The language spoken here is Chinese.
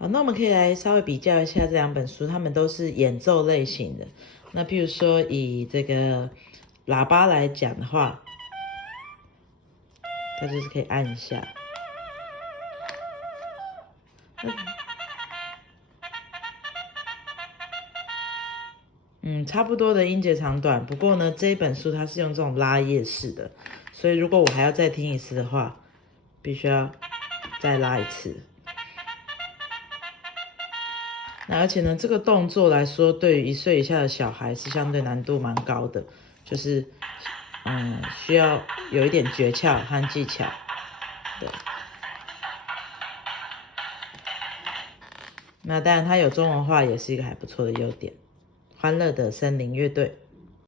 好，那我们可以来稍微比较一下这两本书，它们都是演奏类型的。那譬如说以这个喇叭来讲的话，它就是可以按一下。差不多的音节长短。不过呢，这一本书它是用这种拉页式的，所以如果我还要再听一次的话，必须要再拉一次。那而且呢，这个动作来说，对于1岁以下的小孩是相对难度蛮高的，就是需要有一点诀窍和技巧。对。那当然，它有中文化也是一个还不错的优点。欢乐的森林乐队。